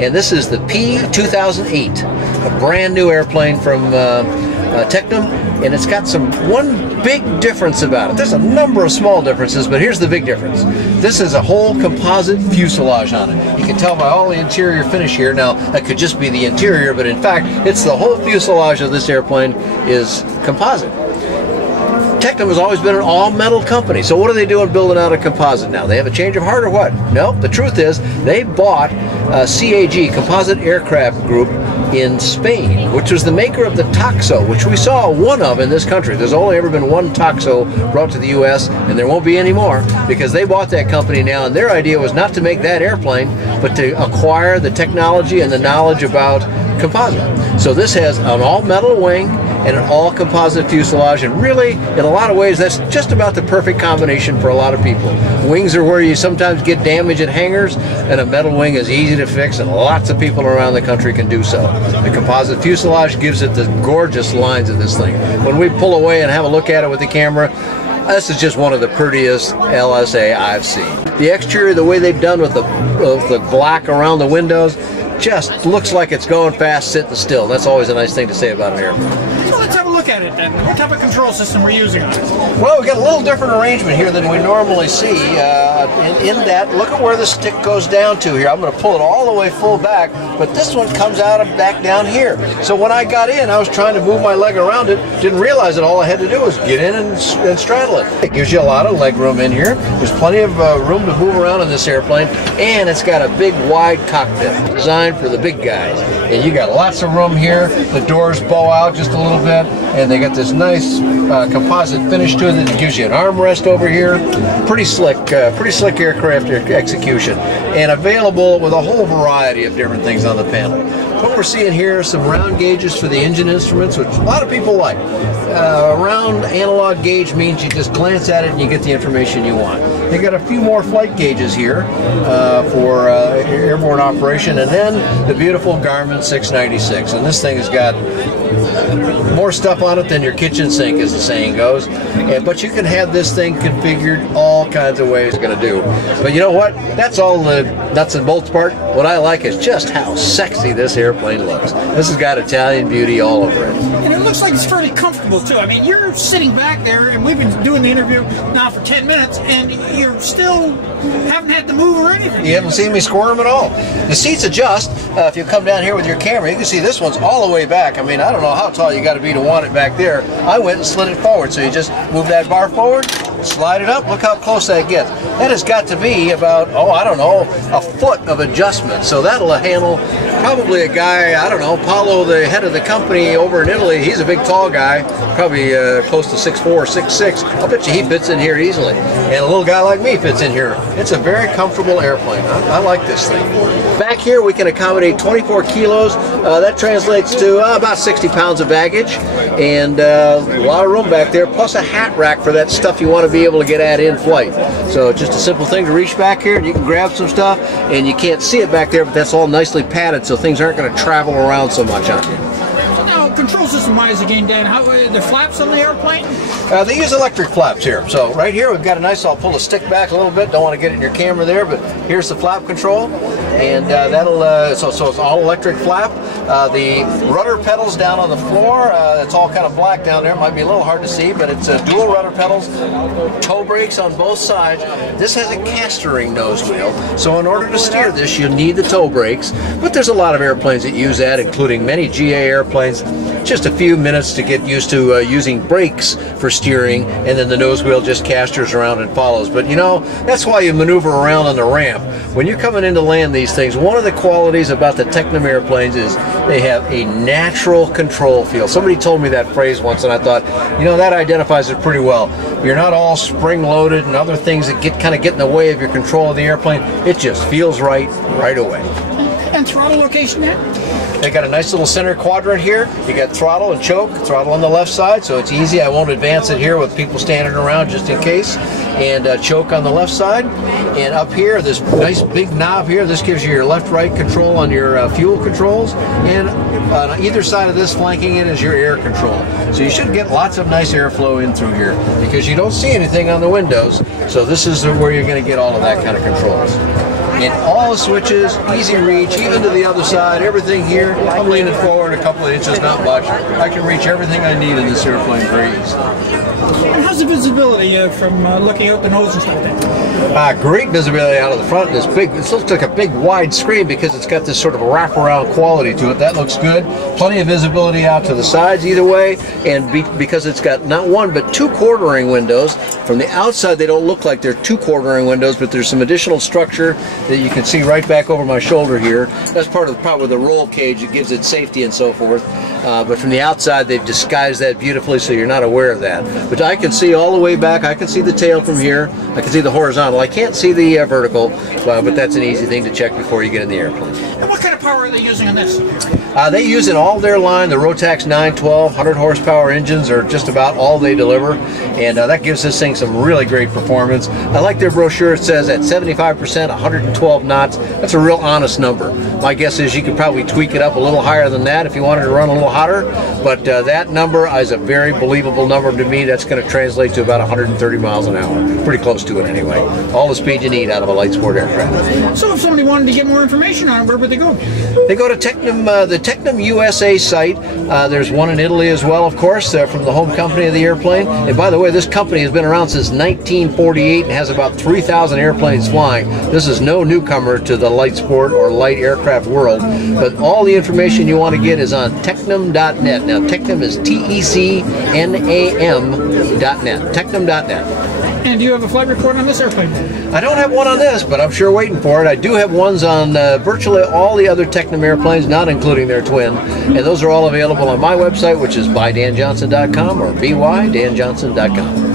and this is the P2008, a brand new airplane from TECNAM, and it's got one big difference about it. There's a number of small differences, but here's the big difference. This is a whole composite fuselage on it. You can tell by all the interior finish here. Now, that could just be the interior, but in fact, it's the whole fuselage of this airplane is composite. TECNAM has always been an all-metal company, so what are they doing building out a composite now? They have a change of heart or what? No, the truth is they bought CAG, Composite Aircraft Group, in Spain, which was the maker of the Toxo, which we saw one of in this country. There's only ever been one Toxo brought to the U.S., and there won't be any more, because they bought that company now, and their idea was not to make that airplane, but to acquire the technology and the knowledge about composite. So this has an all-metal wing and an all-composite fuselage, and really, in a lot of ways, that's just about the perfect combination for a lot of people. Wings are where you sometimes get damage at hangars, and a metal wing is easy to fix, and lots of people around the country can do so. The composite fuselage gives it the gorgeous lines of this thing. When we pull away and have a look at it with the camera, this is just one of the prettiest LSA I've seen. The exterior, the way they've done with the black around the windows, just looks like it's going fast, sitting still. That's always a nice thing to say about an airplane. So let's have a look at it then. What type of control system we're using on it? Well, we've got a little different arrangement here than we normally see. In that, look at where the stick goes down to here. I'm going to pull it all the way full back, but this one comes out and back down here. So when I got in, I was trying to move my leg around it, didn't realize that all I had to do was get in and straddle it. It gives you a lot of leg room in here. There's plenty of room to move around in this airplane, and it's got a big wide cockpit designed for the big guys. And you got lots of room here. The doors bow out just a little bit, and they got this nice composite finish to it that gives you an armrest over here. Pretty slick aircraft execution, and available with a whole variety of different things on the panel. What we're seeing here are some round gauges for the engine instruments, which a lot of people like. Round analog gauge means you just glance at it and you get the information you want. They got a few more flight gauges here for airborne operation, and then the beautiful Garmin 696. And this thing has got more stuff on it than your kitchen sink, as the saying goes. But you can have this thing configured all kinds of ways it's going to do. But you know what? That's all the nuts and bolts part. What I like is just how sexy this airplane looks. This has got Italian beauty all over it. And it looks like it's fairly comfortable too. I mean, you're sitting back there, and we've been doing the interview now for 10 minutes, and you're still haven't had to move or anything. You haven't seen me squirm at all. The seats adjust. If you come down here with your camera, you can see this one's all the way back. I mean, I don't know how tall you got to be to want it back there. I went and slid it forward, so you just move that bar forward, slide it up. Look how close that gets. That has got to be about, oh, I don't know, a foot of adjustment. So that'll handle probably a guy, I don't know, Paulo, the head of the company over in Italy. He's a big, tall guy, probably close to 6'4", 6'6". I'll bet you he fits in here easily. And a little guy like me fits in here. It's a very comfortable airplane. I like this thing. Back here, we can accommodate 24 kilos. That translates to about 60 pounds of baggage, and a lot of room back there, plus a hat rack for that stuff you want to be able to get at in flight. So just a simple thing to reach back here and you can grab some stuff, and you can't see it back there, but that's all nicely padded so things aren't going to travel around so much on you. Now, control system-wise again, Dan, how the flaps on the airplane? They use electric flaps here. So right here we've got a nice, I'll pull the stick back a little bit, don't want to get it in your camera there, but here's the flap control, and that'll, so it's all electric flap. The rudder pedals down on the floor, it's all kind of black down there, it might be a little hard to see, but it's dual rudder pedals, toe brakes on both sides. This has a caster ring nose wheel, so in order to steer this you need the toe brakes, but there's a lot of airplanes that use that, including many GA airplanes. Just a few minutes to get used to using brakes for steering, and then the nose wheel just casters around and follows. But you know, that's why you maneuver around on the ramp. When you're coming in to land these things, one of the qualities about the TECNAM airplanes is they have a natural control feel. Somebody told me that phrase once, and I thought, you know, that identifies it pretty well. You're not all spring-loaded and other things that kind of get in the way of your control of the airplane. It just feels right away. And throttle location there? They got a nice little center quadrant here. You got throttle and choke, throttle on the left side, so it's easy. I won't advance it here with people standing around just in case. And choke on the left side. And up here, this nice big knob here, this gives you your left-right control on your fuel controls. And on either side of this, flanking it, is your air control. So you should get lots of nice airflow in through here because you don't see anything on the windows. So this is where you're going to get all of that kind of controls. and all the switches, easy reach, even to the other side, everything here. I'm leaning forward a couple of inches, not much. I can reach everything I need in this airplane very easily. And how's the visibility from looking out the nose and stuff there? Great visibility out of the front. This big, it looks like a big wide screen because it's got this sort of wraparound quality to it. That looks good. Plenty of visibility out to the sides either way, and because it's got not one but two quartering windows. From the outside they don't look like they're two quartering windows, but there's some additional structure that you can see right back over my shoulder here. That's part of the problem with the roll cage. It gives it safety and so forth. But from the outside they've disguised that beautifully so you're not aware of that. But I can see all the way back. I can see the tail from here. I can see the horizontal. I can't see the vertical, but that's an easy thing to check before you get in the airplane. And what kind of power are they using on this? They use in all their line. The Rotax 912 100 horsepower engines are just about all they deliver, and that gives this thing some really great performance. I like their brochure. It says at 75%, 112 knots. That's a real honest number. My guess is you could probably tweak it up a little higher than that if you wanted to run a little hotter, but that number is a very believable number to me. That's going to translate to about 130 miles an hour. Pretty close to it anyway. All the speed you need out of a light sport aircraft. So if somebody wanted to get more information on it, where would they go? They go to TECNAM, the TECNAM USA site. There's one in Italy as well, of course, from the home company of the airplane. And by the way, this company has been around since 1948 and has about 3,000 airplanes flying. This is no newcomer to the light sport or light aircraft world, but all the information you want to get is on TECNAM.net. Now, TECNAM is TECNAM.net, TECNAM.net. And do you have a flight report on this airplane? I don't have one on this, but I'm sure waiting for it. I do have ones on virtually all the other TECNAM airplanes, not including their twin, and those are all available on my website, which is bydanjohnson.com or bydanjohnson.com.